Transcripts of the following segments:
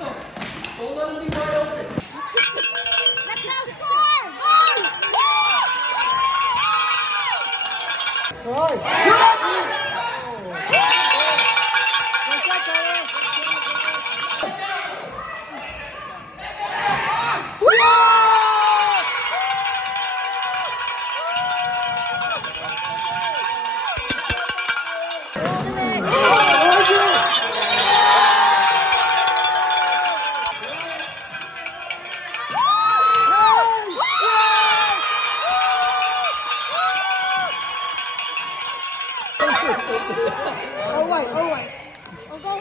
Don't let him be wide open. Let's go score! Goal! Oh wait. Oh, go.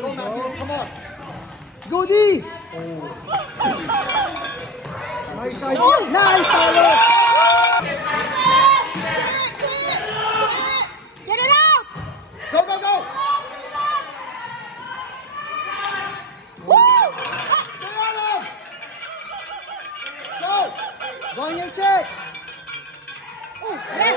Go Matthew, come on. Go D. Nice, Tyler. Get it out! Go. Woo! Stay on him. Go. Go on your set. Oh, yes!